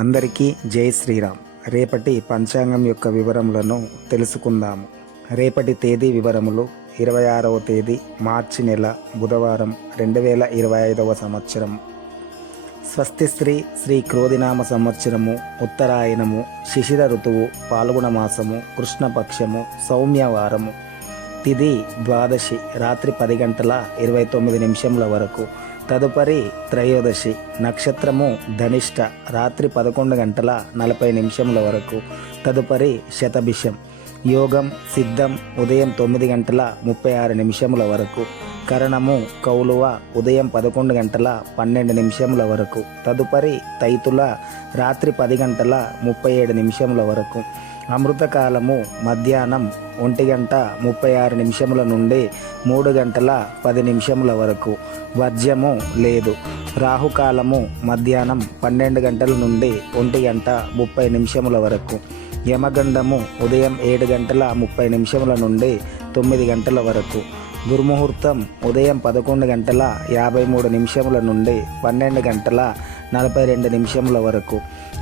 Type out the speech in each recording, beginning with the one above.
అందరికీ జై శ్రీరామ్. రేపటి పంచాంగం యొక్క వివరములను తెలుసుకుందాము. రేపటి తేదీ వివరములు 26వ తేదీ మార్చి నెల బుధవారం 2025వ సంవత్సరం. స్వస్తి శ్రీ క్రోధినామ సంవత్సరము, ఉత్తరాయణము, శిశిర ఋతువు, పాల్గొన మాసము, కృష్ణపక్షము, సౌమ్యవారము. తిథి ద్వాదశి రాత్రి 10:29 వరకు. తదుపరి త్రయోదశి. నక్షత్రము ధనిష్ట రాత్రి 11:40 వరకు. తదుపరి శతభిషం. యోగం సిద్ధం ఉదయం 9:36 వరకు. కరణము కౌలువ ఉదయం 11:12 వరకు. తదుపరి తైతుల రాత్రి 10:37 వరకు. అమృతకాలము మధ్యాహ్నం 1:36 నుండి 3:10 వరకు. వర్జ్యము లేదు. రాహుకాలము మధ్యాహ్నం 12 గంటల నుండి 1:30 వరకు. యమగండము ఉదయం 7:30 నుండి 9 గంటల వరకు. దుర్ముహూర్తం ఉదయం 11:53 నుండి 12:42 వరకు.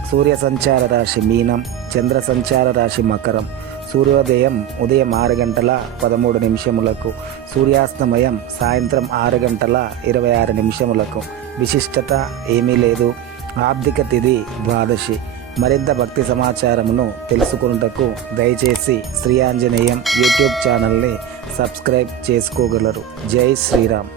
సూర్య సంచార రాశి మీనం, చంద్ర సంచార రాశి మకరం. సూర్యోదయం ఉదయం 6:13 సూర్యాస్తమయం సాయంత్రం 6:26 విశిష్టత ఏమీ లేదు. ఆబ్దిక తిథి ద్వాదశి. మరింత భక్తి సమాచారమును తెలుసుకొనుటకు దయచేసి శ్రీ ఆంజనేయం యూట్యూబ్ ఛానల్ని సబ్స్క్రైబ్ చేసుకోగలరు. జై శ్రీరామ్.